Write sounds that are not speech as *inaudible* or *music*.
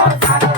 Gonzalo. *laughs*